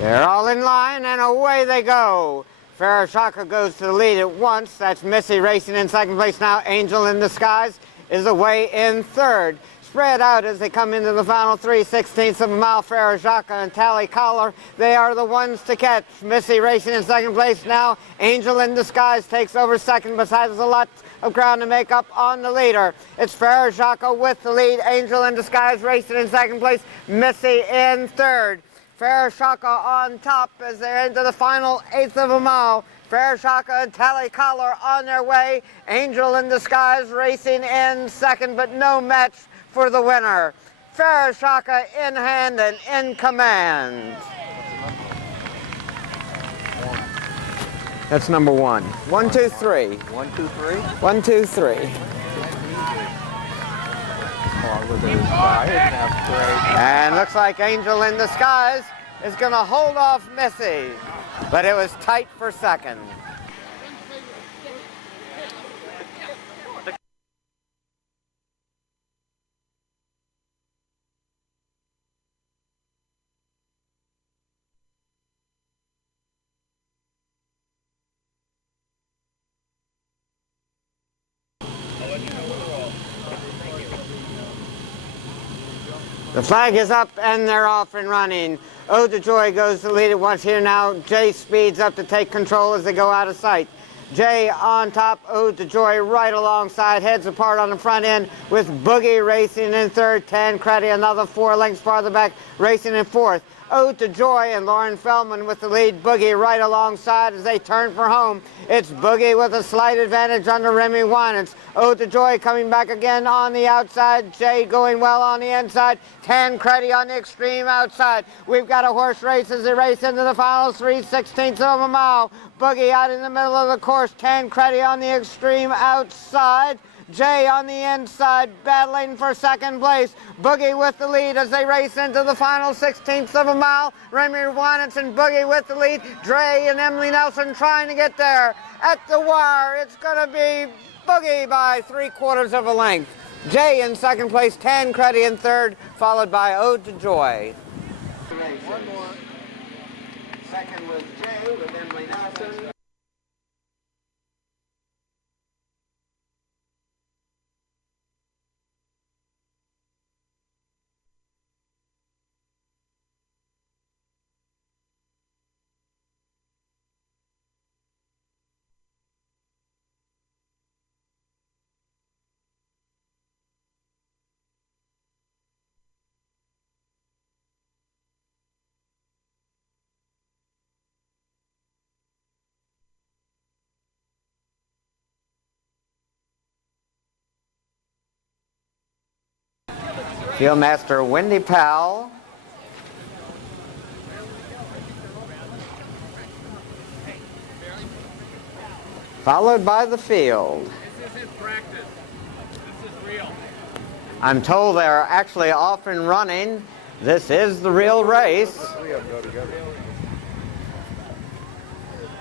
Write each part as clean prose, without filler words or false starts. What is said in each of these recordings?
They're all in line, and away they go. Farashaka goes to the lead at once. That's Missy racing in second place now. Angel in Disguise is away in third. Spread out as they come into the final 3/16 of a mile. Farashaka and Tally Collar, they are the ones to catch. Missy racing in second place now. Angel in Disguise takes over second, but has a lot of ground to make up on the leader. It's Farashaka with the lead. Angel in Disguise racing in second place. Missy in third. Farashaka on top as they're into the final eighth of a mile. Farashaka and Tally Collar on their way. Angel in Disguise racing in second, but no match for the winner. Farashaka in hand and in command. That's number one. 1, 2, 3. 1, 2, 3. 1, 2, 3. And looks like Angel in Disguise is going to hold off Missy, but it was tight for second. The flag is up and they're off and running. Ode to Joy goes to lead at once here now. Jay speeds up to take control as they go out of sight. Jay on top, Ode to Joy right alongside, heads apart on the front end with Boogie racing in third, Tancredi another 4 lengths farther back, racing in fourth. Ode to Joy and Lauren Feldman with the lead. Boogie right alongside as they turn for home. It's Boogie with a slight advantage under Remy Winans. Ode to Joy coming back again on the outside. Jay going well on the inside. Tancredi on the extreme outside. We've got a horse race as they race into the final 3/16 of a mile. Boogie out in the middle of the course. Tancredi on the extreme outside. Jay on the inside, battling for second place. Boogie with the lead as they race into the final 16th of a mile. Remy Winans and Boogie with the lead. Dre and Emily Nelson trying to get there. At the wire, it's going to be Boogie by 3/4 of a length. Jay in second place, Tancredi in third, followed by Ode to Joy. One more. Second was Jay with Emily Nelson. Fieldmaster Wendy Powell. Followed by the field. This isn't practice. This is real. I'm told they're actually off and running. This is the real race.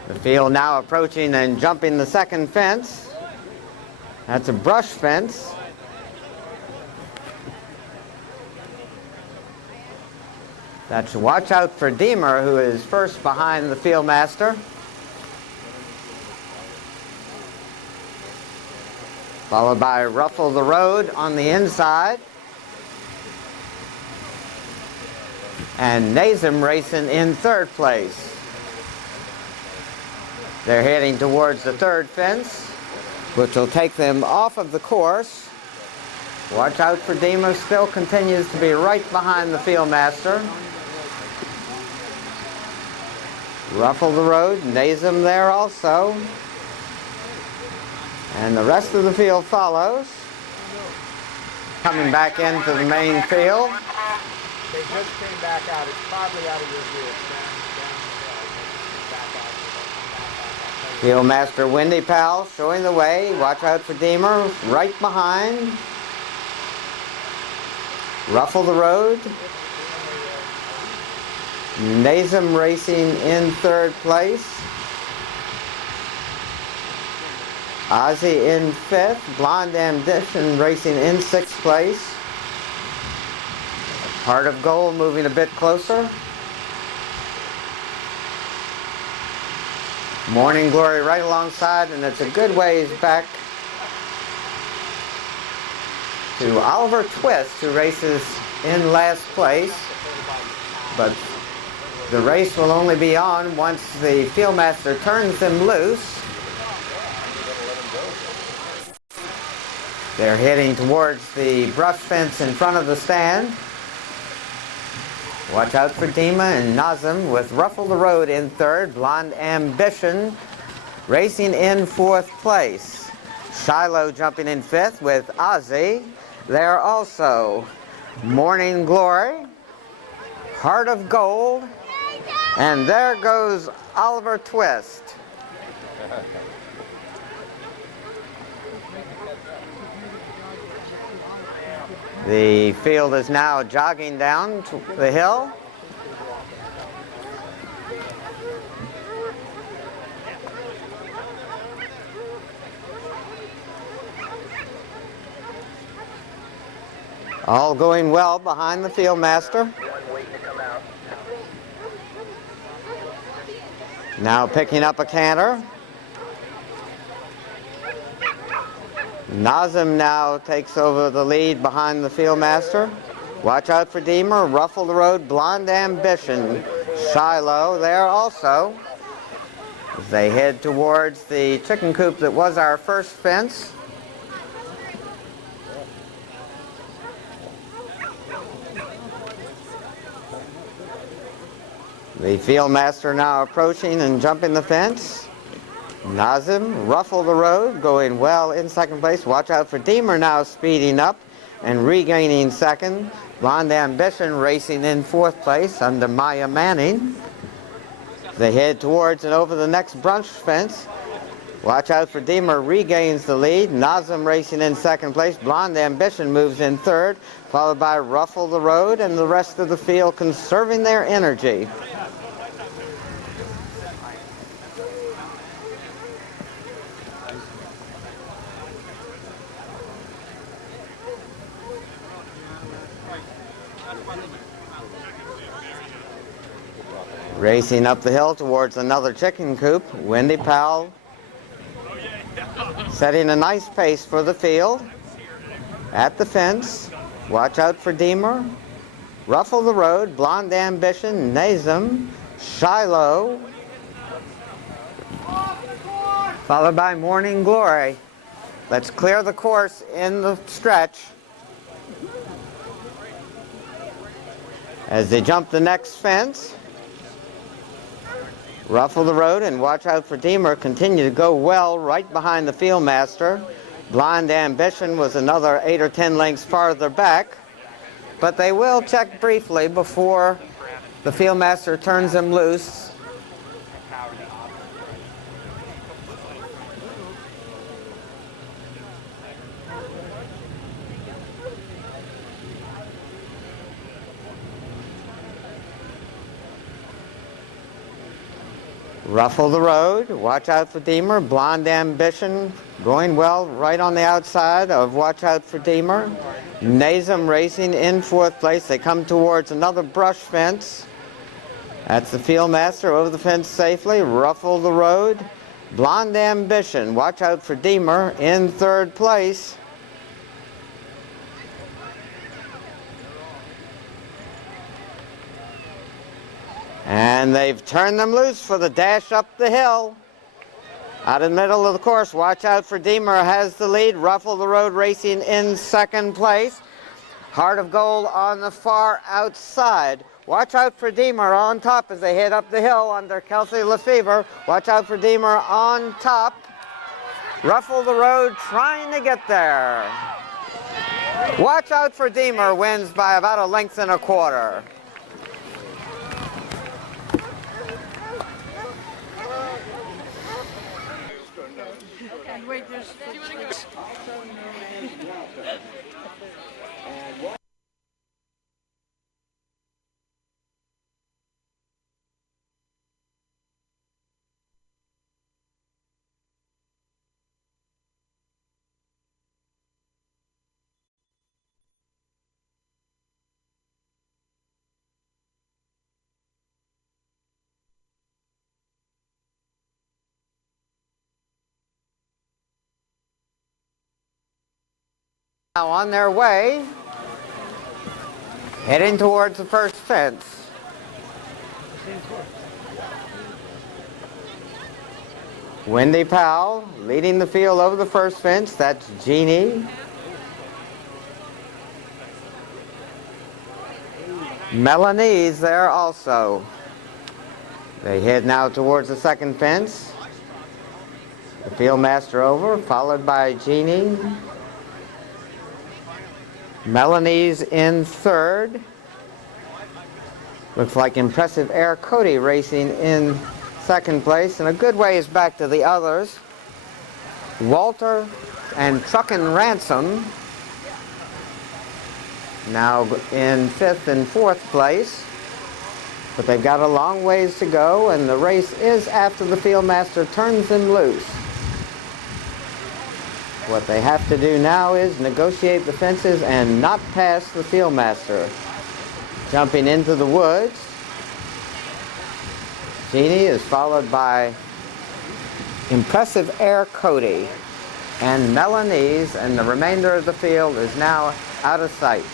The field now approaching and jumping the second fence. That's a brush fence. That's Watch Out for Deemer, who is first behind the Fieldmaster. Followed by Ruffle the Road on the inside. And Nazem racing in third place. They're heading towards the third fence, which will take them off of the course. Watch Out for Deemer still continues to be right behind the Fieldmaster. Ruffle the Road, Nazem there also. And the rest of the field follows. Coming back into the main field. They just came back out. It's probably out of your view. It's down the Fieldmaster Wendy Powell showing the way. Watch Out for Deemer right behind. Ruffle the Road. Nazem racing in third place. Ozzy in fifth. Blonde Ambition racing in sixth place. Heart of Gold moving a bit closer. Morning Glory right alongside, and it's a good ways back to Oliver Twist, who races in last place. But the race will only be on once the fieldmaster turns them loose. They're heading towards the brush fence in front of the stand. Watch out for Dima and Nazem with Ruffle the Road in third. Blonde Ambition racing in fourth place. Shiloh jumping in fifth with Ozzy. There also Morning Glory, Heart of Gold, and there goes Oliver Twist. The field is now jogging down the hill. All going well behind the fieldmaster. Now picking up a canter. Nazem now takes over the lead behind the fieldmaster. Watch out for Deemer, Ruffle the Road, Blonde Ambition, Shiloh there also. As they head towards the chicken coop that was our first fence. The fieldmaster now approaching and jumping the fence. Nazem, Ruffle the Road, going well in second place. Watch out for Deemer now speeding up and regaining second. Blonde Ambition racing in fourth place under Maya Manning. They head towards and over the next brunch fence. Watch out for Deemer, regains the lead. Nazem racing in second place. Blonde Ambition moves in third, followed by Ruffle the Road and the rest of the field conserving their energy. Racing up the hill towards another chicken coop, Wendy Powell setting a nice pace for the field. At the fence, watch out for Deemer, Ruffle the Road, Blonde Ambition, Nazem, Shiloh, followed by Morning Glory. Let's clear the course in the stretch. As they jump the next fence, Ruffle the Road and watch out for Deemer continue to go well right behind the fieldmaster. Blonde Ambition was another 8 or 10 lengths farther back, but they will check briefly before the fieldmaster turns them loose. Ruffle the Road, watch out for Deemer. Blonde Ambition going well right on the outside of watch out for Deemer. Nazem racing in fourth place. They come towards another brush fence. That's the fieldmaster over the fence safely. Ruffle the Road. Blonde Ambition, watch out for Deemer in third place. And they've turned them loose for the dash up the hill. Out in the middle of the course, watch out for Deemer has the lead. Ruffle the Road racing in second place. Heart of Gold on the far outside. Watch out for Deemer on top as they head up the hill under Kelsey Lefevre. Watch out for Deemer on top. Ruffle the Road trying to get there. Watch out for Deemer wins by about 1.25 lengths. Wait, there's... Now on their way, heading towards the first fence. Wendy Powell leading the field over the first fence. That's Jeannie. Melanie's there also. They head now towards the second fence. The fieldmaster over, followed by Jeannie. Melanie's in third. Looks like Impressive Air Cody racing in second place, and a good ways back to the others. Walter and Truckin' Ransom now in fifth and fourth place, but they've got a long ways to go, and the race is after the fieldmaster turns them loose. What they have to do now is negotiate the fences and not pass the fieldmaster. Jumping into the woods, Jeannie is followed by Impressive Air Cody and Melanie's, and the remainder of the field is now out of sight.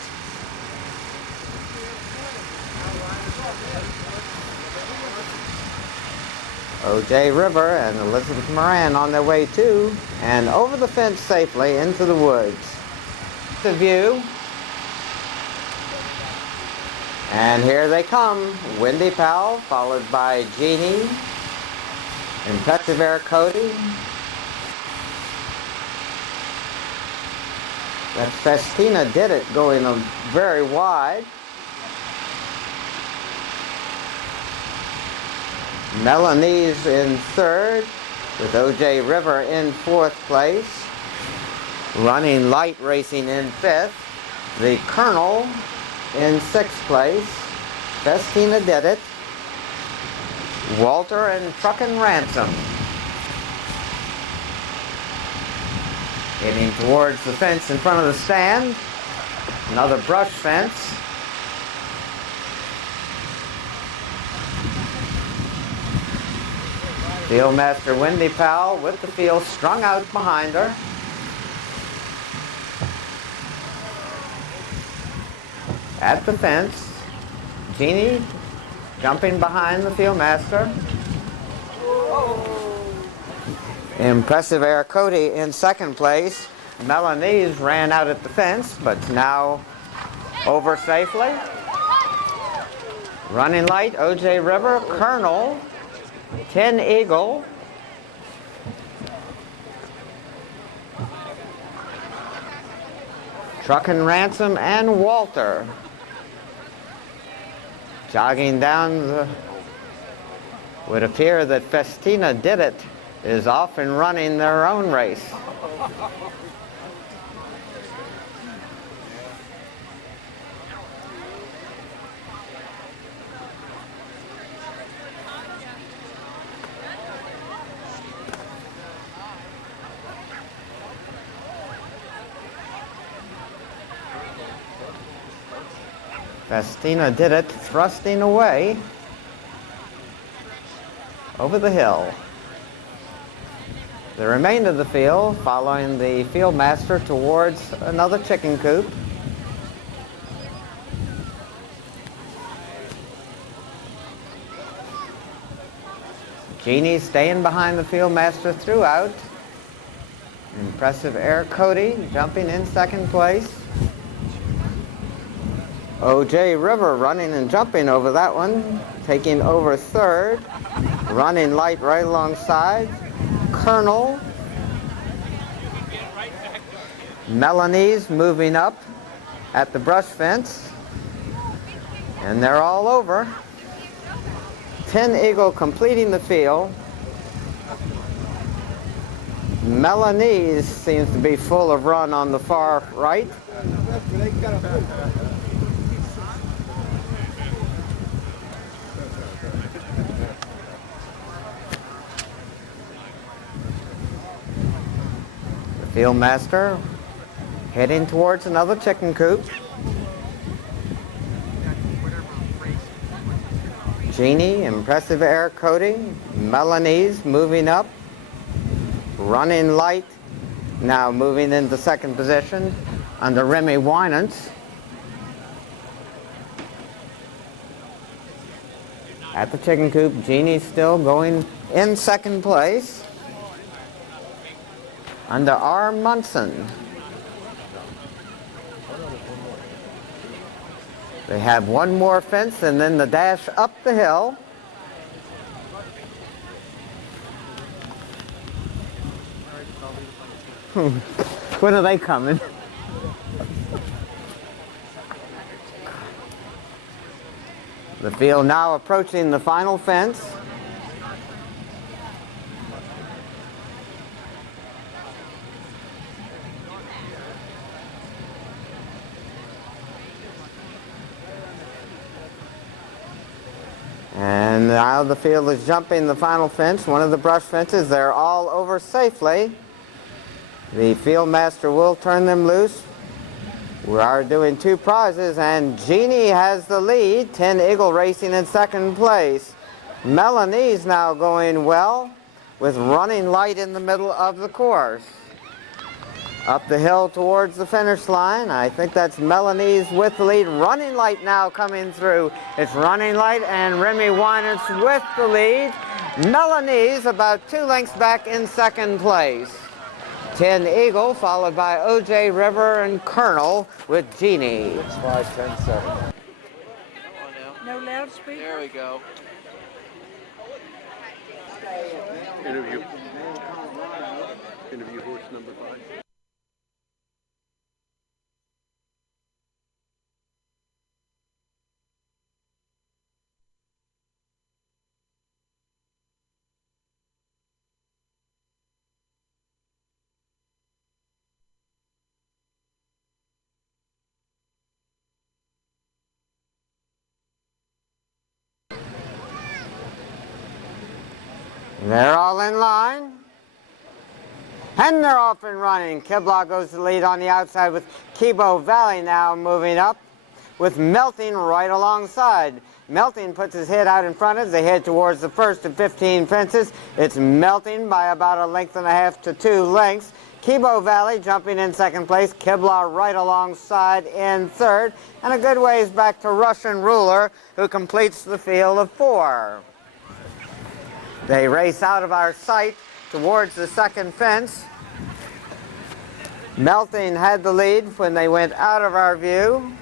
O.J. River and Elizabeth Moran on their way to and over the fence safely into the woods. The view. And here they come. Wendy Powell, followed by Jeannie. Impressive Air Cody. That Festina did it, going very wide. Melanie's in third, with O.J. River in fourth place. Running Light racing in fifth. The Colonel in sixth place. Festina did it. Walter and Truckin' Ransom. Heading towards the fence in front of the stand. Another brush fence. Fieldmaster Wendy Powell with the field strung out behind her. At the fence, Jeannie jumping behind the fieldmaster. Impressive Air Cody in second place. Melanie's ran out at the fence, but now over safely. Running Light, O.J. River, Colonel, 10 Eagle. Truckin' Ransom and Walter. Jogging down the, would appear that Festina did it, is off and running their own race. Festina did it, thrusting away over the hill. The remainder of the field following the fieldmaster towards another chicken coop. Jeannie staying behind the fieldmaster throughout. Impressive Air Cody jumping in second place. O.J. River running and jumping over that one, taking over third. Running Light right alongside. Colonel. Melanie's moving up at the brush fence. And they're all over. 10 Eagle completing the field. Melanie's seems to be full of run on the far right. Fieldmaster heading towards another chicken coop. Jeannie, Impressive Air Cody, Melanie's moving up. Running Light now moving into second position. under Remy Winans. At the chicken coop, Jeannie's still going in second place under R. Munson. They have one more fence and then the dash up the hill. When are they coming? The field now approaching the final fence. And now the field is jumping the final fence, one of the brush fences. They're all over safely. The field master will turn them loose. We are doing two prizes, and Jeannie has the lead. 10 Eagle Racing in second place. Melanie's now going well with Running Light in the middle of the course. Up the hill towards the finish line. I think that's Melanie's with the lead. Running Light now coming through. It's Running Light and Remy Winans with the lead. Melanie's about 2 lengths back in second place. 10 Eagle, followed by O.J. River and Colonel with Jeannie. 6-5-10-7. No loudspeaker? There we go. Interview horse number 5. They're all in line. And they're off and running. Kiblaw goes to the lead on the outside with Kibo Valley now moving up with Melting right alongside. Melting puts his head out in front as they head towards the first of 15 fences. It's Melting by about 1.5 lengths to 2 lengths. Kibo Valley jumping in second place. Kiblaw right alongside in third. And a good ways back to Russian Ruler, who completes the field of 4. They race out of our sight towards the second fence. Melting had the lead when they went out of our view.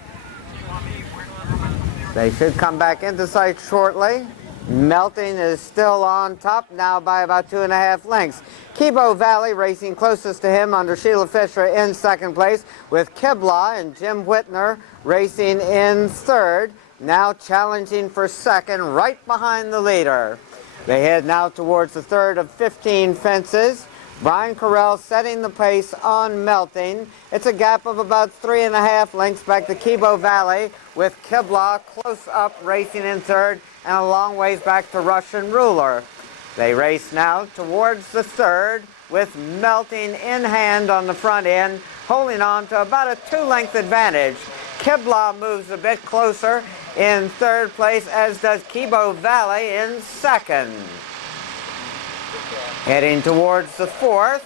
They should come back into sight shortly. Melting is still on top now by about 2.5 lengths. Kibo Valley racing closest to him under Sheila Fisher in second place, with Kiblaw and Jim Whitner racing in third, now challenging for second right behind the leader. They head now towards the third of 15 fences. Brian Carell setting the pace on Melting. It's a gap of about 3.5 lengths back to Kibo Valley, with Kiblaw close up racing in third and a long ways back to Russian Ruler. They race now towards the third with Melting in hand on the front end, holding on to about a 2-length advantage. Kiblaw moves a bit closer in third place, as does Kibo Valley in second. Heading towards the fourth,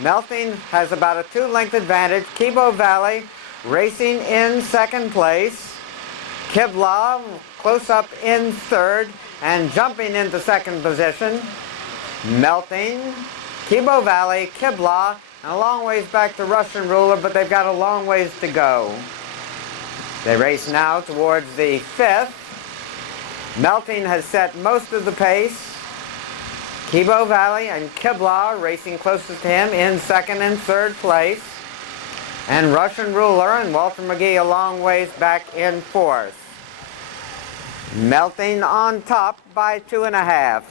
Melting has about a 2-length advantage. Kibo Valley racing in second place. Kiblaw close up in third and jumping into second position. Melting, Kibo Valley, Kiblaw, and a long ways back to Russian Ruler, but they've got a long ways to go. They race now towards the fifth. Melting has set most of the pace. Kibo Valley and Kiblaw racing closest to him in second and third place. And Russian Ruler and Walter McGee a long ways back in fourth. Melting on top by 2.5.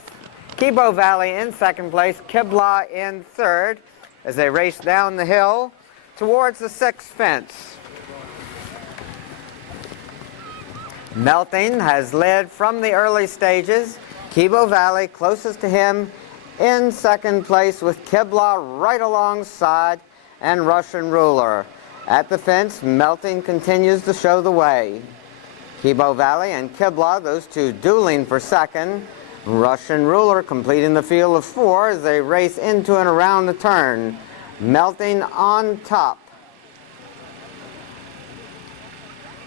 Kibo Valley in second place, Kiblaw in third, as they race down the hill towards the sixth fence. Melting has led from the early stages. Kibo Valley closest to him in second place, with Kiblaw right alongside and Russian Ruler. At the fence, Melting continues to show the way. Kibo Valley and Kiblaw, those two dueling for second. Russian Ruler completing the field of 4 as they race into and around the turn. Melting on top.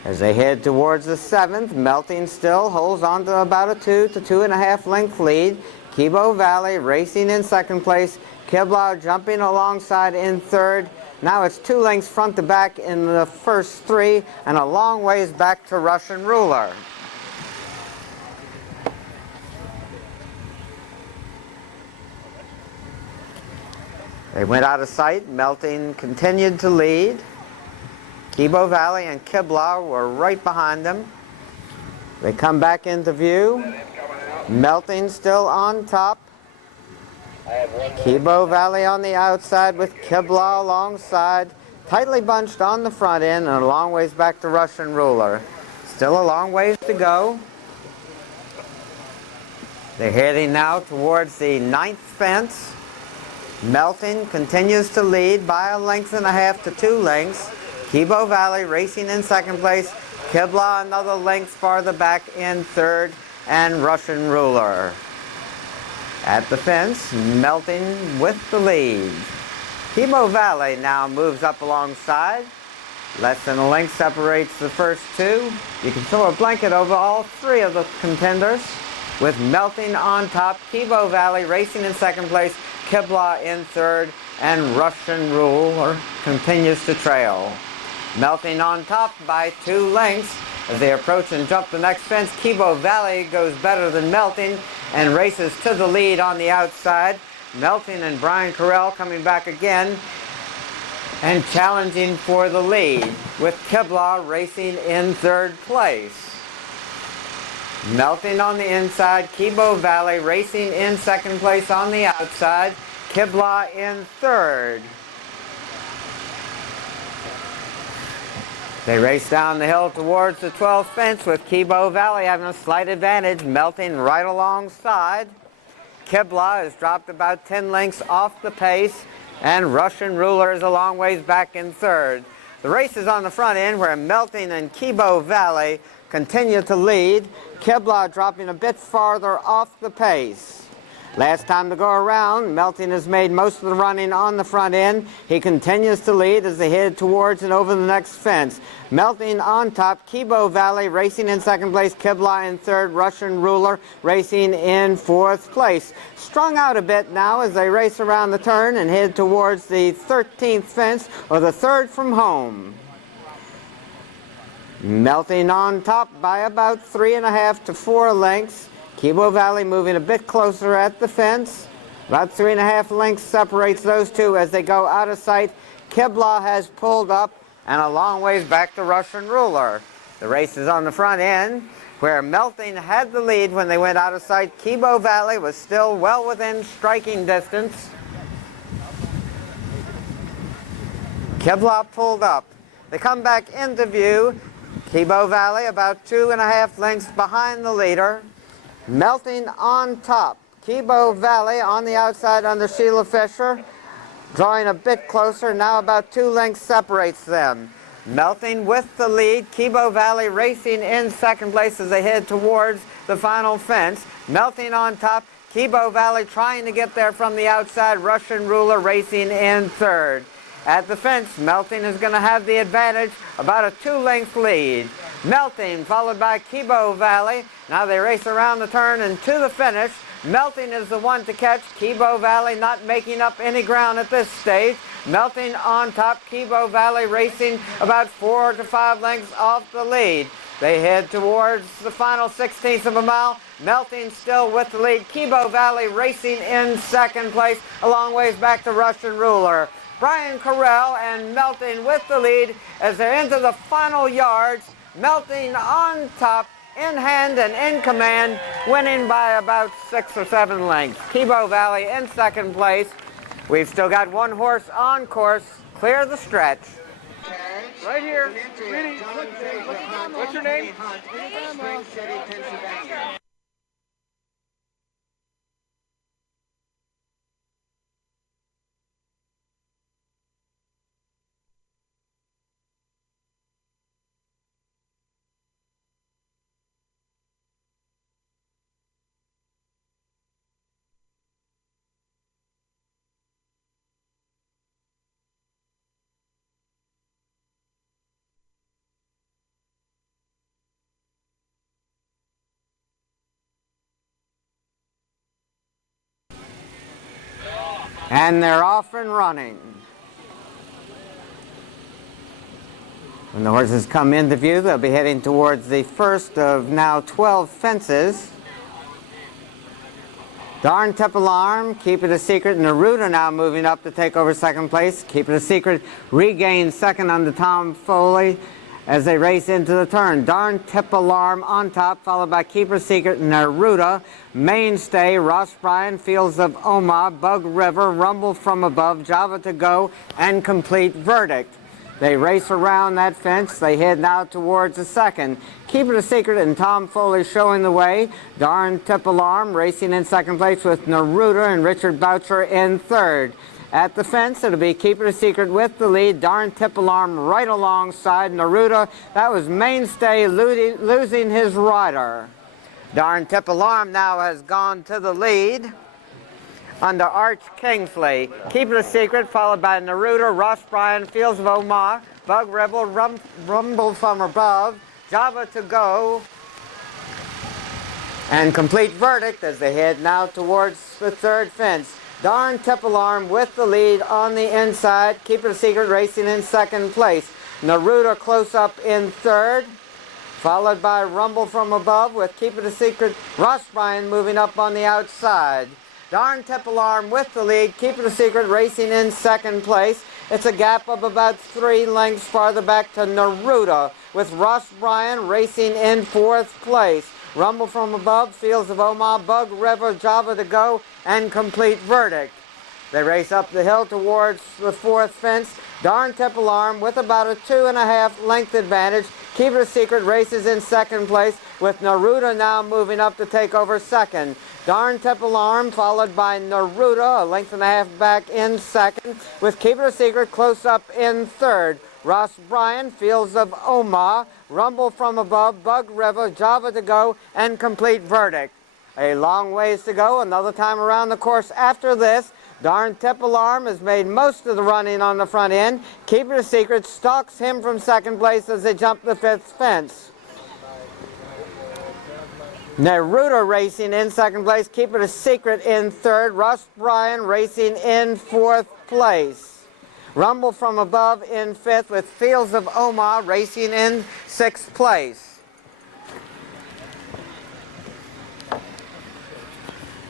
As they head towards the 7th, Melting still holds on to about a 2 to 2.5 length lead. Kibo Valley racing in 2nd place. Kiblau jumping alongside in 3rd. Now it's 2 lengths front to back in the first 3 and a long ways back to Russian Ruler. They went out of sight. Melting continued to lead. Kibo Valley and Kiblau were right behind them. They come back into view. Melting still on top. Kibo Valley on the outside with Kiblau alongside. Tightly bunched on the front end and a long ways back to Russian Ruler. Still a long ways to go. They're heading now towards the 9th fence. Melting continues to lead by a length and a half to 2 lengths. Kibo Valley racing in 2nd place. Kiblau another length farther back in 3rd, and Russian Ruler. At the fence, Melting with the lead. Kibo Valley now moves up alongside. Less than a length separates the first 2. You can throw a blanket over all 3 of the contenders. With Melting on top, Kibo Valley racing in 2nd place, Kiblau in 3rd, and Russian Ruler continues to trail. Melting on top by 2 lengths. As they approach and jump the next fence, Kibo Valley goes better than Melting and races to the lead on the outside. Melting and Brian Carell coming back again and challenging for the lead, with Kiblau racing in 3rd place. Melting on the inside, Kibo Valley racing in 2nd place on the outside, Kiblau in 3rd. They race down the hill towards the 12th fence with Kibo Valley having a slight advantage, Melting right alongside. Kiblau has dropped about 10 lengths off the pace, and Russian Ruler is a long ways back in 3rd. The race is on the front end where Melting and Kibo Valley continue to lead. Kiblau dropping a bit farther off the pace. Last time to go around, Melting has made most of the running on the front end. He continues to lead as they head towards and over the next fence. Melting on top, Kibo Valley racing in 2nd place, Kiblau in 3rd, Russian Ruler racing in 4th place. Strung out a bit now as they race around the turn and head towards the 13th fence, or the 3rd from home. Melting on top by about 3.5 to 4 lengths. Kibo Valley moving a bit closer at the fence. About 3.5 lengths separates those 2 as they go out of sight. Kiblau has pulled up and a long ways back to Russian Ruler. The race is on the front end where Melting had the lead when they went out of sight. Kibo Valley was still well within striking distance. Kiblau pulled up. They come back into view. Kibo Valley about 2.5 lengths behind the leader. Melting on top. Kibo Valley on the outside under Sheila Fisher. Drawing a bit closer, now about 2 lengths separates them. Melting with the lead. Kibo Valley racing in 2nd place as they head towards the final fence. Melting on top. Kibo Valley trying to get there from the outside. Russian Ruler racing in 3rd. At the fence, Melting is going to have the advantage, about a 2-length lead. Melting followed by Kibo Valley. Now they race around the turn and to the finish. Melting is the one to catch. Kibo Valley not making up any ground at this stage. Melting on top. Kibo Valley racing about 4 to 5 lengths off the lead. They head towards the final 16th of a mile. Melting still with the lead. Kibo Valley racing in 2nd place, a long ways back to Russian Ruler. Brian Carell and Melting with the lead as they're into the final yards. Melting on top, in hand and in command, winning by about 6 or 7 lengths. Kibo Valley in 2nd place. We've still got 1 horse on course. Clear the stretch. Right here. What's your name? And they're off and running. When the horses come into view, they'll be heading towards the first of now 12 fences. Darn Temple Arm, Keep It a Secret, Neruda now moving up to take over second place. Keep It a Secret regains second under Tom Foley as they race into the turn. Darn Temple Arm on top, followed by Keep It a Secret, Neruda, Mainstay, Ross Bryan, Fields of Oma, Bug River, Rumble from Above, Java to Go, and Complete Verdict. They race around that fence. They head now towards the second. Keep It a Secret and Tom Foley showing the way. Darn Temple Arm racing in second place with Neruda and Richard Boucher in third. At the fence, it'll be Keep It a Secret with the lead. Darn Temple Arm right alongside Neruda. That was Mainstay losing his rider. Darn Temple Arm now has gone to the lead under Arch Kingsley. Keep It a Secret, followed by Neruda, Ross Bryan, Fields of Omar, Bug Rebel, Rumble from Above, Java to Go, and Complete Verdict as they head now towards the third fence. Darn Temple Arm with the lead on the inside. Keep It a Secret racing in second place. Neruda close up in third, followed by Rumble from Above with Keep It a Secret, Ross Bryan moving up on the outside. Darn Temple Arm with the lead, Keep It a Secret racing in second place. It's a gap of about 3 lengths farther back to Neruda, with Ross Bryan racing in fourth place. Rumble from Above, Fields of Omar, Bug River, Java to Go, and Complete Verdict. They race up the hill towards the fourth fence. Darn Temple Arm with about a 2.5 length advantage. Keep It a Secret races in second place, with Neruda now moving up to take over second. Darn Temple Arm followed by Neruda, a length and a half back in second, with Keep It a Secret close up in third. Ross Bryan, Fields of Oma, Rumble from Above, Bug River, Java to Go, and Complete Verdict. A long ways to go, another time around the course after this. Darn Temple Arm has made most of the running on the front end. Keep It a Secret stalks him from second place as they jump the fifth fence. Neruda racing in second place. Keep It a Secret in third. Ross Bryan racing in fourth place. Rumble from Above in fifth, with Fields of Oma racing in sixth place.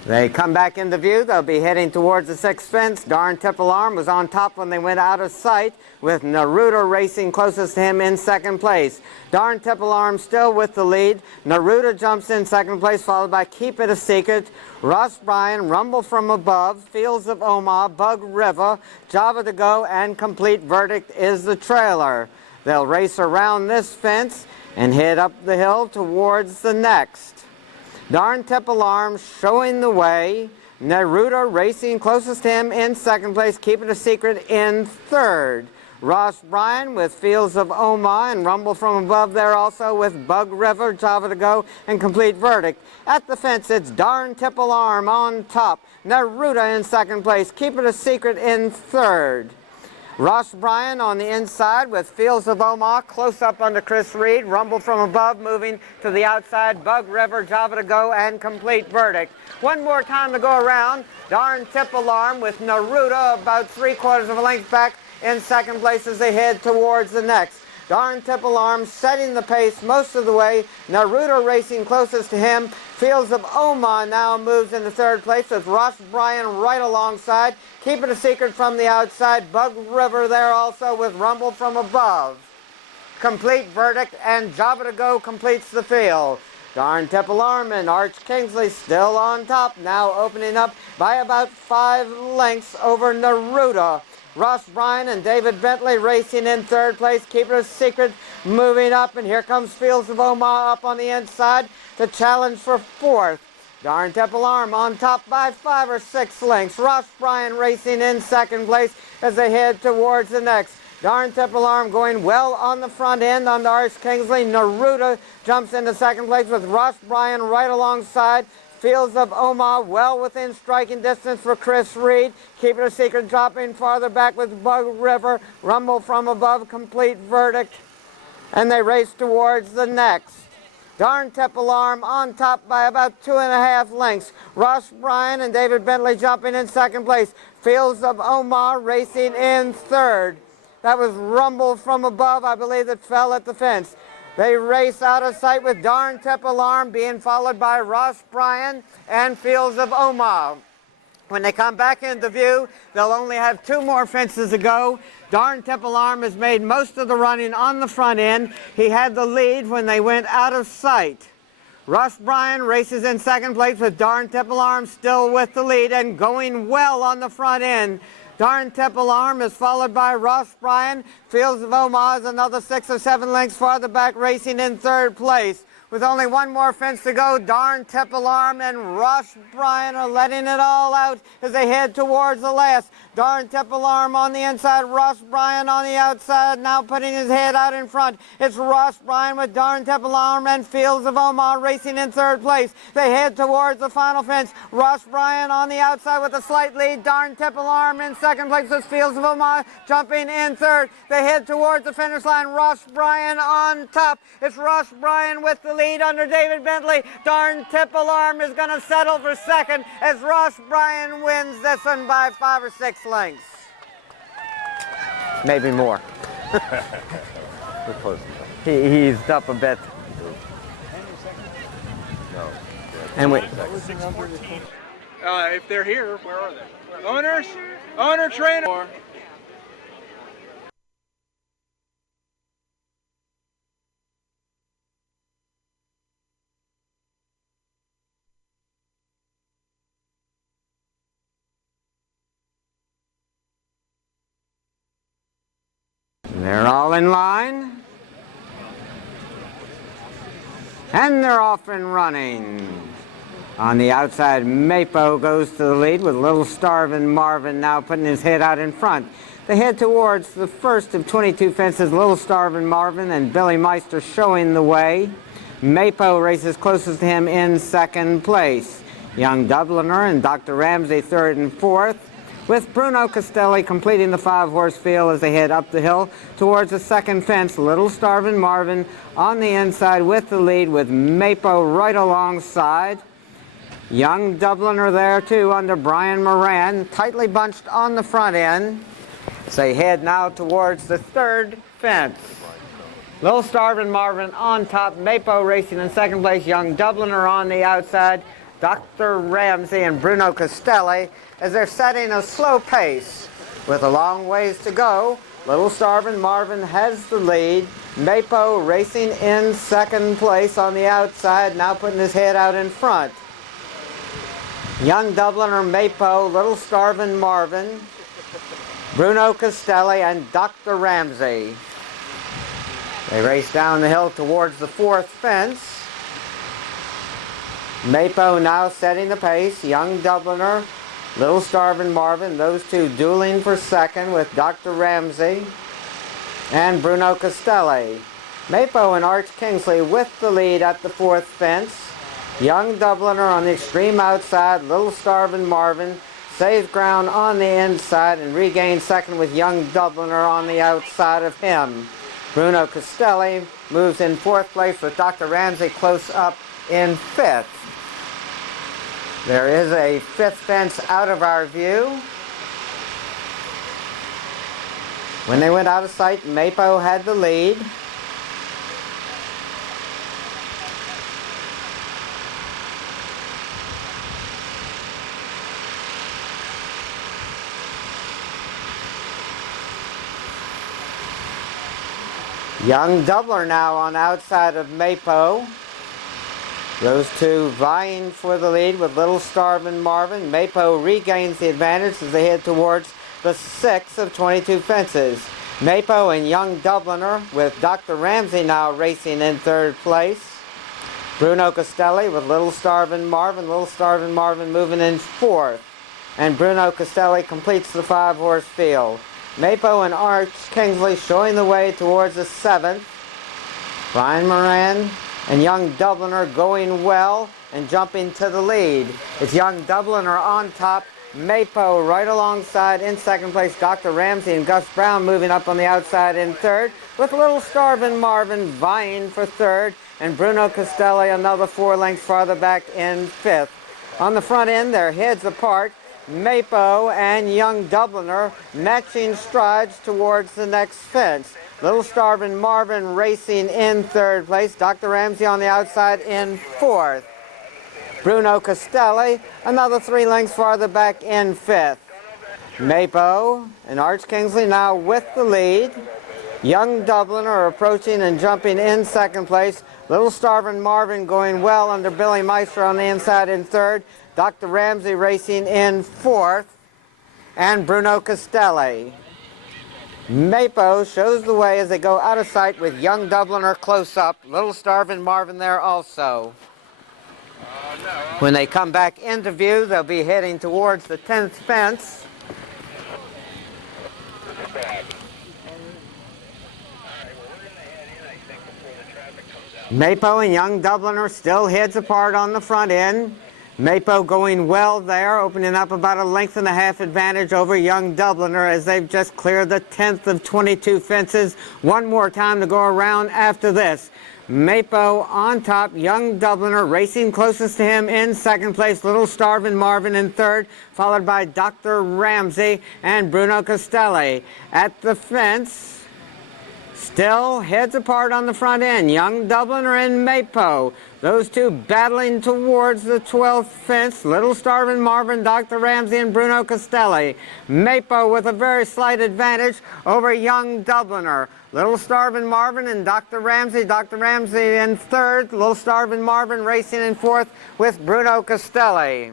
They come back into view. They'll be heading towards the sixth fence. Darn Temple Arm was on top when they went out of sight, with Neruda racing closest to him in second place. Darn Temple Arm still with the lead. Neruda jumps in second place, followed by Keep It a Secret, Ross Bryan, Rumble from Above, Fields of Oma, Bug River, Java to Go, and Complete Verdict is the trailer. They'll race around this fence and head up the hill towards the next. Darn Temple Arm showing the way. Neruda racing closest to him in second place. Keep It a Secret in third. Ross Bryan with Fields of Oma and Rumble from Above there also, with Bug River, Java to Go, and Complete Verdict. At the fence, it's Darn Temple Arm on top. Neruda in second place. Keep It a Secret in third. Ross Bryan on the inside with Fields of Oma close up under Chris Reed. Rumble from Above moving to the outside. Bug River, Java to Go, and Complete Verdict. One more time to go around. Darn Temple Arm with Neruda about 3/4 of a length back in second place as they head towards the next. Darn Temple Arm setting the pace most of the way. Neruda racing closest to him. Fields of Oma now moves into third place with Ross Bryan right alongside. Keep It a Secret from the outside. Bug River there also with Rumble from Above. Complete Verdict and Java to Go completes the field. Darn Temple Arm and Arch Kingsley still on top, now opening up by about 5 lengths over Neruda. Ross Bryan and David Bentley racing in third place. Keep It a Secret moving up, and here comes Fields of Oma up on the inside to challenge for fourth. Darn Temple Arm on top by 5 or 6 lengths. Ross Bryan racing in second place as they head towards the next. Darn Temple Arm going well on the front end on Arch Kingsley. Neruda jumps into second place with Ross Bryan right alongside. Fields of Oma well within striking distance for Chris Reed. Keep It a Secret dropping farther back with Bug River. Rumble from Above, Complete Verdict. And they race towards the next. Darn Temple Arm on top by about 2.5 lengths. Ross Bryan and David Bentley jumping in second place. Fields of Omar racing in third. That was Rumble from above, I believe, that fell at the fence. They race out of sight with Darn Temple Arm being followed by Ross Bryan and Fields of Omar. When they come back into view, they'll only have 2 more fences to go. Darn Temple Arm has made most of the running on the front end. He had the lead when they went out of sight. Ross Bryan races in second place with Darn Temple Arm still with the lead and going well on the front end. Darn Temple Arm is followed by Ross Bryan. Fields of Omar is another 6 or 7 lengths farther back, racing in third place. With only 1 more fence to go, Darn Temple Arm and Ross Bryan are letting it all out as they head towards the last. Darn Temple Arm on the inside, Ross Bryan on the outside, now putting his head out in front. It's Ross Bryan with Darn Temple Arm and Fields of Omar racing in third place. They head towards the final fence. Ross Bryan on the outside with a slight lead. Darn Temple Arm in second place with Fields of Omar jumping in third. They head towards the finish line. Ross Bryan on top. It's Ross Bryan with the lead under David Bentley. Darn Temple Arm is going to settle for second as Ross Bryan wins this one by 5 or 6 lengths. Maybe more. We're close enough. He eased up a bit. No. And we, If they're here, where are they? Owners? Owner trainer. they're all in line. And they're off and running. On the outside, Mapo goes to the lead with Little Starvin' Marvin now putting his head out in front. They head towards the first of 22 fences, Little Starvin' Marvin and Billy Meister showing the way. Mapo races closest to him in second place. Young Dubliner and Dr. Ramsey third and fourth, with Bruno Castelli completing the 5-horse field as they head up the hill towards the second fence. Little Starvin' Marvin on the inside with the lead with Mapo right alongside. Young Dubliner there too under Brian Moran, tightly bunched on the front end. So they head now towards the third fence. Little Starvin' Marvin on top, Mapo racing in second place, Young Dubliner on the outside, Dr. Ramsey and Bruno Castelli as they're setting a slow pace. With a long ways to go, Little Starvin' Marvin has the lead. Mapo racing in second place on the outside, now putting his head out in front. Young Dubliner, Mapo, Little Starvin' Marvin, Bruno Castelli, and Dr. Ramsey. They race down the hill towards the fourth fence. Mapo now setting the pace. Young Dubliner, Little Starvin' Marvin, those two dueling for second with Dr. Ramsey and Bruno Castelli. Mapo and Arch Kingsley with the lead at the fourth fence. Young Dubliner on the extreme outside, Little Starvin' Marvin saves ground on the inside and regains second with Young Dubliner on the outside of him. Bruno Castelli moves in fourth place with Dr. Ramsey close up in fifth. There is a fifth fence out of our view. When they went out of sight, Mapo had the lead. Young Doubler now on outside of Mapo. Those two vying for the lead with Little Starvin' Marvin. Mapo regains the advantage as they head towards the 6 of 22 fences. Mapo and Young Dubliner with Dr. Ramsey now racing in third place. Bruno Castelli with Little Starvin' Marvin. Little Starvin' Marvin moving in fourth. And Bruno Castelli completes the 5-horse field. Mapo and Arch Kingsley showing the way towards the 7th. Brian Moran and Young Dubliner going well and jumping to the lead. It's Young Dubliner on top, Mapo right alongside in second place, Dr. Ramsey and Gus Brown moving up on the outside in third, with Little Starvin' Marvin vying for third. and Bruno Castelli another 4 lengths farther back in 5th. On the front end, they're heads apart. Mapo and Young Dubliner matching strides towards the next fence. Little Starvin' Marvin racing in 3rd place. Dr. Ramsey on the outside in 4th. Bruno Castelli another 3 lengths farther back in 5th. Mapo and Arch Kingsley now with the lead. Young Dubliner approaching and jumping in 2nd place. Little Starvin' Marvin going well under Billy Meister on the inside in 3rd. Dr. Ramsey racing in 4th. And Bruno Castelli. Mapo shows the way as they go out of sight with Young Dubliner close up. Little Starvin' Marvin there also. When they come back into view, they'll be heading towards the 10th fence. Mapo and Young Dubliner still heads apart on the front end. Mapo going well there, opening up about a 1.5 length advantage over Young Dubliner as they've just cleared the 10th of 22 fences. One more time to go around after this. Mapo on top, Young Dubliner racing closest to him in 2nd place, Little Starvin' Marvin in 3rd, followed by Dr. Ramsey and Bruno Castelli. At the fence, still heads apart on the front end, Young Dubliner and Mapo. Those two battling towards the 12th fence. Little Starvin' Marvin, Dr. Ramsey, and Bruno Castelli. Mapo with a very slight advantage over Young Dubliner. Little Starvin' Marvin and Dr. Ramsey. Dr. Ramsey in 3rd. Little Starvin' Marvin racing in 4th with Bruno Castelli.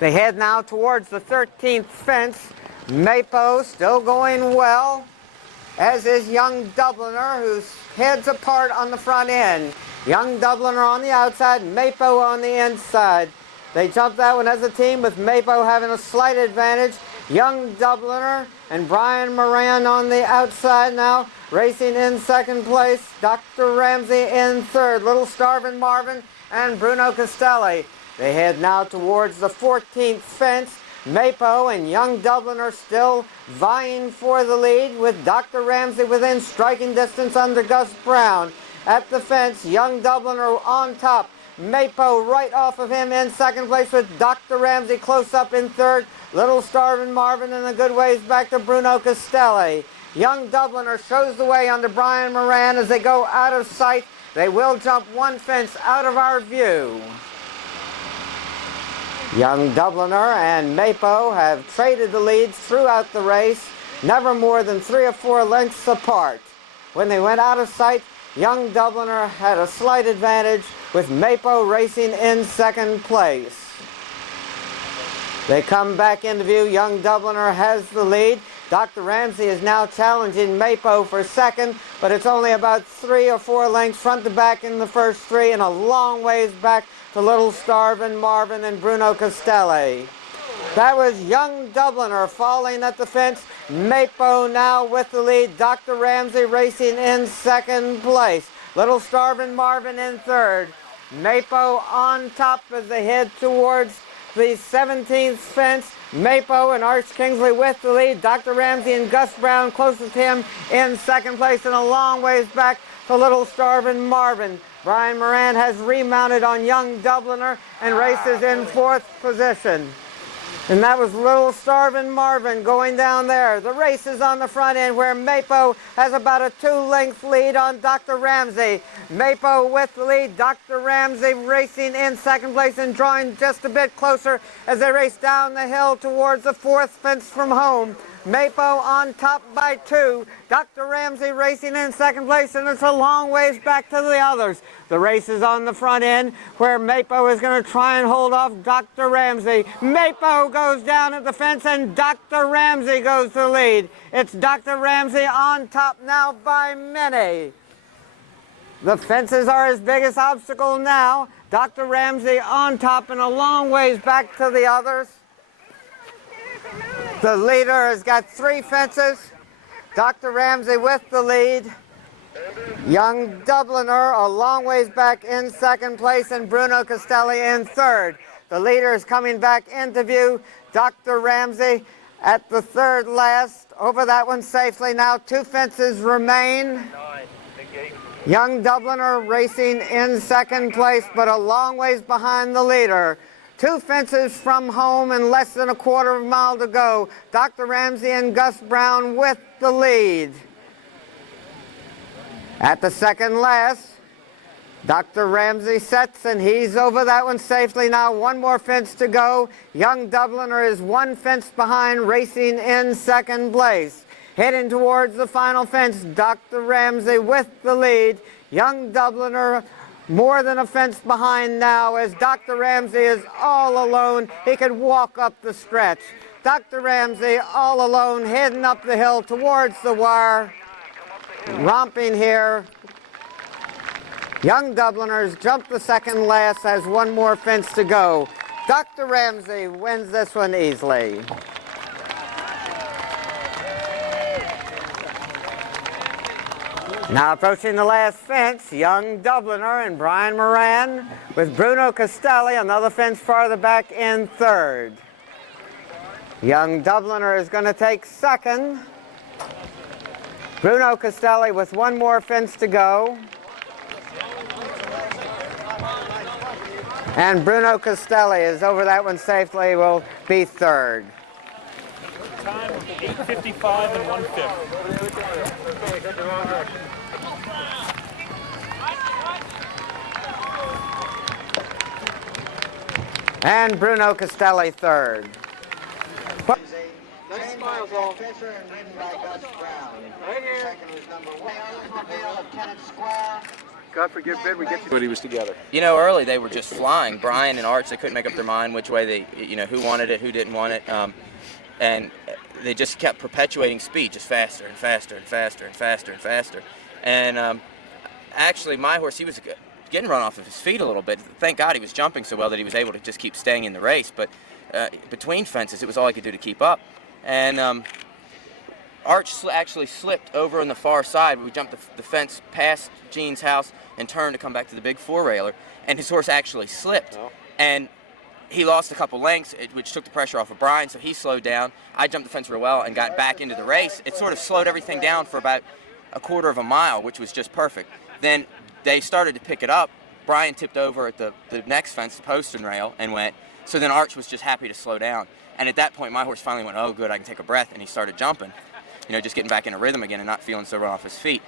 They head now towards the 13th fence. Mapo still going well, as is Young Dubliner, whose heads apart on the front end. Young Dubliner on the outside, Mapo on the inside. They jump that one as a team with Mapo having a slight advantage. Young Dubliner and Brian Moran on the outside now, racing in 2nd place. Dr. Ramsey in 3rd. Little Starvin' Marvin and Bruno Castelli. They head now towards the 14th fence. Mapo and Young Dubliner still vying for the lead with Dr. Ramsey within striking distance under Gus Brown. At the fence, Young Dubliner on top. Mapo right off of him in 2nd place with Dr. Ramsey close up in 3rd. Little Starvin' Marvin in a good ways back to Bruno Castelli. Young Dubliner shows the way under Brian Moran as they go out of sight. They will jump 1 fence out of our view. Young Dubliner and Mapo have traded the leads throughout the race, never more than 3 or 4 lengths apart. When they went out of sight, Young Dubliner had a slight advantage with Mapo racing in 2nd place. They come back into view. Young Dubliner has the lead. Dr. Ramsey is now challenging Mapo for 2nd, but it's only about 3 or 4 lengths front to back in the first 3 and a long ways back to Little Starvin' Marvin and Bruno Castelli. That was Young Dubliner falling at the fence. Mapo now with the lead. Dr. Ramsey racing in 2nd place. Little Starvin' Marvin in 3rd. Mapo on top as they head towards the 17th fence. Mapo and Arch Kingsley with the lead. Dr. Ramsey and Gus Brown closest to him in 2nd place and a long ways back to Little Starvin' Marvin. Brian Moran has remounted on Young Dubliner and races in 4th position. And that was Little Starvin' Marvin going down there. The race is on the front end where Mapo has about a 2-length lead on Dr. Ramsey. Mapo with the lead. Dr. Ramsey racing in 2nd place and drawing just a bit closer as they race down the hill towards the 4th fence from home. Mapo on top by 2. Dr. Ramsey racing in 2nd place, and it's a long ways back to the others. The race is on the front end where Mapo is going to try and hold off Dr. Ramsey. Mapo goes down at the fence and Dr. Ramsey goes to the lead. It's Dr. Ramsey on top now by many. The fences are his biggest obstacle now. Dr. Ramsey on top and a long ways back to the others. The leader has got 3 fences. Dr. Ramsey with the lead. Young Dubliner a long ways back in 2nd place and Bruno Castelli in 3rd. The leader is coming back into view. Dr. Ramsey at the 3rd last. Over that one safely now. 2 fences remain. Young Dubliner racing in second place, but a long ways behind the leader. 2 fences from home and less than a quarter of a mile to go. Dr. Ramsey and Gus Brown with the lead. At the second last, Dr. Ramsey sets, and he's over that one safely now. 1 more fence to go. Young Dubliner is 1 fence behind, racing in second place. Heading towards the final fence, Dr. Ramsey with the lead. Young Dubliner more than a fence behind now, as Dr. Ramsey is all alone. He could walk up the stretch. Dr. Ramsey all alone heading up the hill towards the wire. Romping here. Young Dubliners jump the second last, has 1 more fence to go. Dr. Ramsey wins this one easily. Now approaching the last fence, Young Dubliner and Brian Moran with Bruno Castelli, another fence farther back, in third. Young Dubliner is going to take second. Bruno Castelli with 1 more fence to go. And Bruno Castelli is over that one safely, will be third. Time of 8:55 and 1/5. And Bruno Castelli third. Nice smiles, all. Right here. God forbid we get to when he was together. You know, early they were just flying. Brian and Arch, they couldn't make up their mind which way they, who wanted it, who didn't want it. And they just kept perpetuating speed, just faster and faster and faster and faster and faster. And actually, my horse, he was getting run off of his feet a little bit. Thank God he was jumping so well that he was able to just keep staying in the race. But between fences, it was all he could do to keep up. And Arch actually slipped over on the far side. We jumped the fence past Gene's house and turned to come back to the big 4-railer. And his horse actually slipped. Oh. And he lost a couple lengths, which took the pressure off of Brian, so he slowed down. I jumped the fence real well and got back into the race. It sort of slowed everything down for about a quarter of a mile, which was just perfect. Then they started to pick it up. Brian tipped over at the next fence, the post and rail, and went. So then Arch was just happy to slow down. And at that point, my horse finally went, oh, good, I can take a breath, and he started jumping. Just getting back in a rhythm again and not feeling so run off his feet.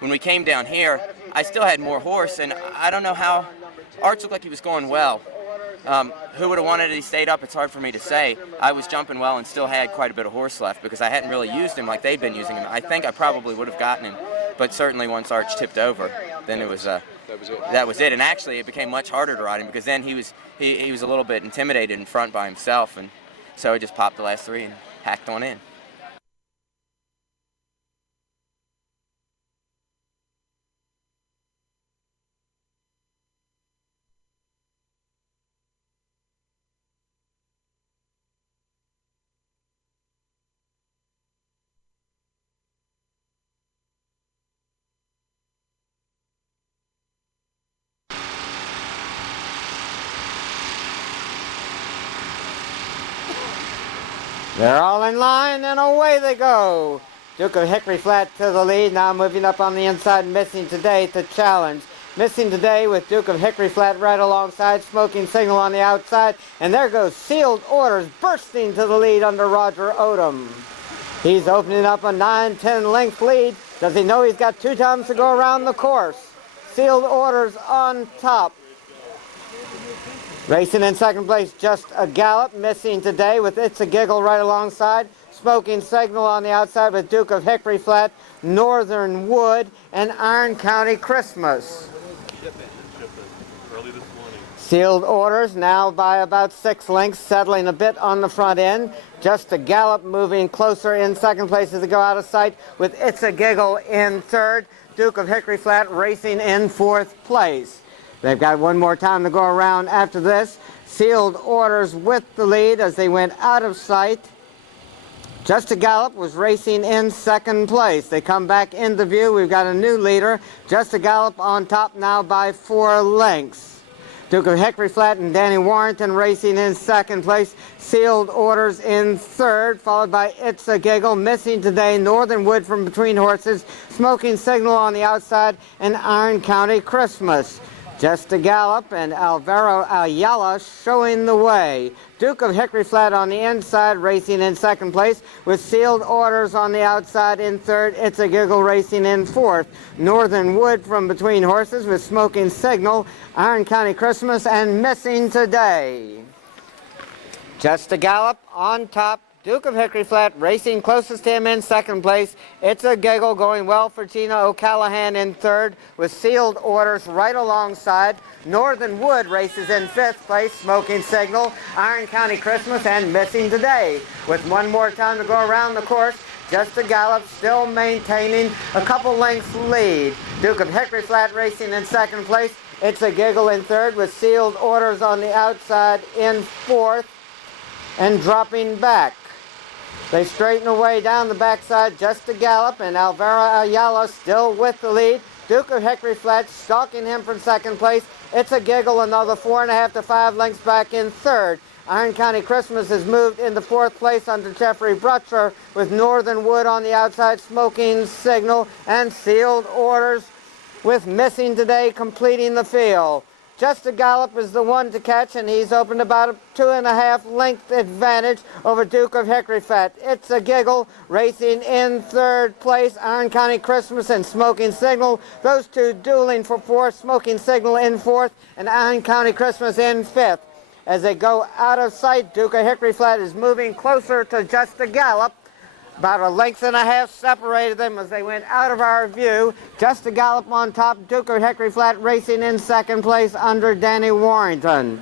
When we came down here, I still had more horse, and I don't know how. Arch looked like he was going well. Who would have wanted it? He stayed up. It's hard for me to say. I was jumping well and still had quite a bit of horse left because I hadn't really used him like they'd been using him. I think I probably would have gotten him, but certainly once Arch tipped over, then it was that was it. And actually, it became much harder to ride him because then he was a little bit intimidated in front by himself, and so I just popped the last 3 and hacked on in. They're all in line, and away they go. Duke of Hickory Flat to the lead, now moving up on the inside, Missing Today to challenge. Missing Today with Duke of Hickory Flat right alongside, Smoking Signal on the outside, and there goes Sealed Orders bursting to the lead under Roger Odom. He's opening up a 9-10 length lead. Does he know he's got 2 times to go around the course? Sealed Orders on top. Racing in second place, Just a Gallop, Missing Today with It's a Giggle right alongside. Smoking Signal on the outside with Duke of Hickory Flat, Northern Wood, and Iron County Christmas. Early this morning. Sealed Orders now by about 6 lengths, settling a bit on the front end. Just a Gallop moving closer in second place as they go out of sight with It's a Giggle in third. Duke of Hickory Flat racing in 4th place. They've got 1 more time to go around after this. Sealed Orders with the lead as they went out of sight. Just a Gallop was racing in 2nd place. They come back into view. We've got a new leader. Just a Gallop on top now by 4 lengths. Duke of Hickory Flat and Danny Warrington racing in second place. Sealed Orders in third, followed by It's a Giggle. Missing today, Northern Wood from Between Horses. Smoking Signal on the outside, and Iron County Christmas. Just a Gallop and Alvaro Ayala showing the way. Duke of Hickory Flat on the inside racing in second place, with Sealed Orders on the outside in third. It's a Giggle racing in fourth. Northern Wood from Between Horses with Smoking Signal, Iron County Christmas, and Missing Today. Just a Gallop on top. Duke of Hickory Flat racing closest to him in second place. It's a Giggle going well for Gina O'Callahan in third, with Sealed Orders right alongside. Northern Wood races in fifth place. Smoking Signal, Iron County Christmas, and Missing Today. With one more time to go around the course, Just a Gallop still maintaining a couple lengths lead. Duke of Hickory Flat racing in second place. It's a Giggle in third, with Sealed Orders on the outside in fourth and dropping back. They straighten away down the backside. Just a Gallop and Alvaro Ayala still with the lead. Duke of Hickory Flat stalking him from second place. It's a Giggle another 4.5 to 5 lengths back in third. Iron County Christmas has moved into fourth place under Jeffrey Brutcher, with Northern Wood on the outside. Smoking Signal and Sealed Orders with Missing Today completing the field. Just a Gallop is the one to catch, and he's opened about a 2.5 length advantage over Duke of Hickory Flat. It's a Giggle racing in third place. Iron County Christmas and Smoking Signal, those two dueling for fourth. Smoking Signal in fourth and Iron County Christmas in fifth. As they go out of sight, Duke of Hickory Flat is moving closer to Just a Gallop. About a length and a half separated them as they went out of our view. Just a Gallop on top. Duke of Hickory Flat racing in second place under Danny Warrington.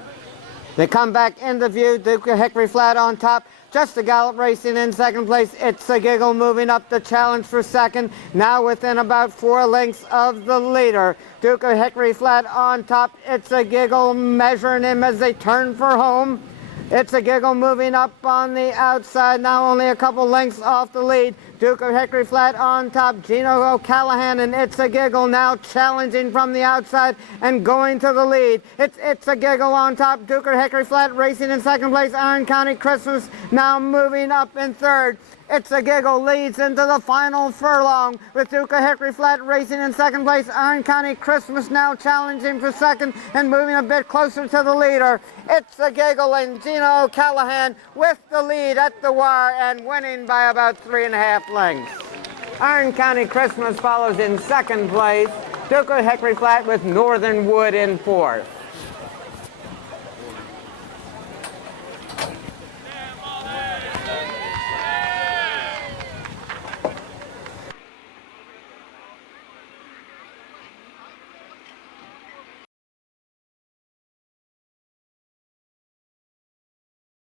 They come back into view. Duke of Hickory Flat on top. Just a Gallop racing in second place. It's a Giggle moving up the challenge for second. Now within about 4 lengths of the leader. Duke of Hickory Flat on top. It's a Giggle measuring him as they turn for home. It's a Giggle moving up on the outside, now only a couple lengths off the lead. Duke of Hickory Flat on top. Gino O'Callahan and It's a Giggle now challenging from the outside and going to the lead. It's a Giggle on top. Duke of Hickory Flat racing in second place. Iron County Christmas now moving up in third. It's a Giggle leads into the final furlong, with Duke of Hickory Flat racing in second place. Iron County Christmas now challenging for second and moving a bit closer to the leader. It's a Giggle and Gino O'Callahan with the lead at the wire and winning by about 3.5 lengths. Iron County Christmas follows in second place. Duke of Hickory Flat with Northern Wood in fourth.